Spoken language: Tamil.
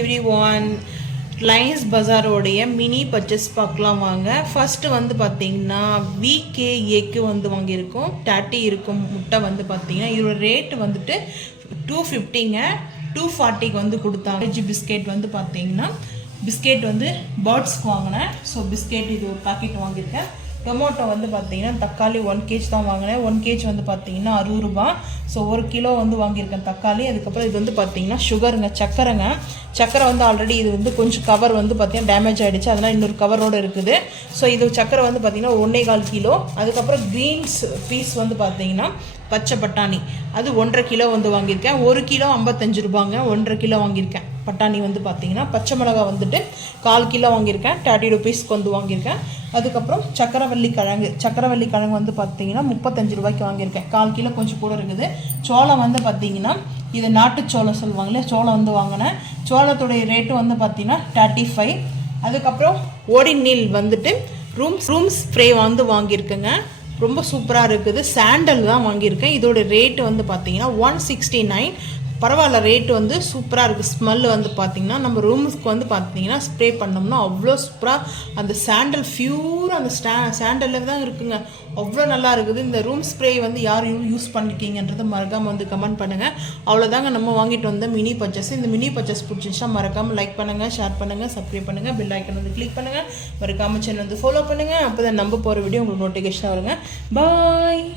everyone. லைன்ஸ் பஜாரோடைய மினி பர்ச்சேஸ் பார்க்கலாம் வாங்க. ஃபர்ஸ்ட்டு வந்து பார்த்தீங்கன்னா விகேஏக்கு வந்து வாங்கியிருக்கோம். 30 இருக்கும் முட்டை வந்து பார்த்தீங்கன்னா இதோட ரேட்டு வந்துட்டு 250ங்க. 240க்கு வந்து கொடுத்தாங்க. பிஸ்கெட் வந்து பார்த்தீங்கன்னா பிஸ்கெட் வந்து பேர்ட்ஸ்க்கு வாங்கினேன். ஸோ பிஸ்கெட் இது ஒரு பாக்கெட் வாங்கியிருக்கேன். டொமேட்டோ வந்து பார்த்தீங்கன்னா தக்காளி 1 kg தான் வாங்கினேன். 1 kg வந்து பார்த்தீங்கன்னா 60 ரூபாய். ஸோ 1 கிலோ வந்து வாங்கியிருக்கேன் தக்காளி. அதுக்கப்புறம் இது வந்து பார்த்தீங்கன்னா சுகருங்க, சக்கரை வந்து ஆல்ரெடி இது வந்து கொஞ்சம் கவர் வந்து பார்த்தீங்கன்னா டேமேஜ் ஆகிடுச்சு, அதனால் இன்னொரு கவரோடு இருக்குது. ஸோ இது சக்கரை வந்து பார்த்தீங்கன்னா 1.25 கிலோ. அதுக்கப்புறம் க்ரீன்ஸ் பீஸ் வந்து பார்த்தீங்கன்னா பச்சை பட்டாணி அது 1.5 கிலோ வந்து வாங்கியிருக்கேன். 1 கிலோ 55 ரூபாங்க. 1.5 கிலோ வாங்கியிருக்கேன். பட்டாணி வந்து பார்த்தீங்கன்னா பச்சை மிளகா வந்துட்டு 1/4 கிலோ வாங்கியிருக்கேன். 30 ரூபீஸ்க்கு வந்து வாங்கியிருக்கேன். அதுக்கப்புறம் சக்கரவள்ளி கிழங்கு வந்து பார்த்தீங்கன்னா 35 ரூபாய்க்கு வாங்கியிருக்கேன். 1/4 கிலோ கொஞ்சம் கூட இருக்குது. சோளம் வந்து பார்த்தீங்கன்னா இது நாட்டுச்சோளம் சொல்லுவாங்களே, சோளம் வந்து வாங்கினேன். சோளத்துடைய ரேட்டு வந்து பார்த்தீங்கன்னா 35. அதுக்கப்புறம் ஓடிநீல் வந்துட்டு ரூம் ஸ்ப்ரே வந்து வாங்கியிருக்கேங்க. ரொம்ப சூப்பராக இருக்குது. சாண்டல் தான் வாங்கியிருக்கேன். இதோட ரேட்டு வந்து பார்த்தீங்கன்னா 169. பரவாயில்ல, ரேட்டு வந்து சூப்பராக இருக்குது. ஸ்மெல் வந்து பார்த்திங்கன்னா நம்ம ரூமுக்கு வந்து பார்த்தீங்கன்னா ஸ்ப்ரே பண்ணோம்னா அவ்வளோ சூப்பராக அந்த சாண்டல் ஃபியூர் அந்த சாண்டலில் தான் இருக்குங்க. அவ்வளோ நல்லா இருக்குது. இந்த ரூம் ஸ்ப்ரே வந்து யார் யூஸ் பண்ணிருக்கீங்கன்றதை மறக்காமல் வந்து கமெண்ட் பண்ணுங்கள். அவ்வளோதாங்க நம்ம வாங்கிட்டு வந்த மினி பர்ச்சேஸ். இந்த மினி பர்ச்சேஸ் பிடிச்சிருந்துச்சா மறக்காமல் லைக் பண்ணுங்கள், ஷேர் பண்ணுங்கள், சப்ஸ்கிரைப் பண்ணுங்கள், பெல் ஐக்கன் வந்து கிளிக் பண்ணுங்கள், மறக்காமல் சேனல் வந்து ஃபாலோ பண்ணுங்கள். அப்போ தான் நம்ம போகிற வீடியோ உங்களுக்கு நோட்டிஃபிகேஷன் வருங்க. பாய்.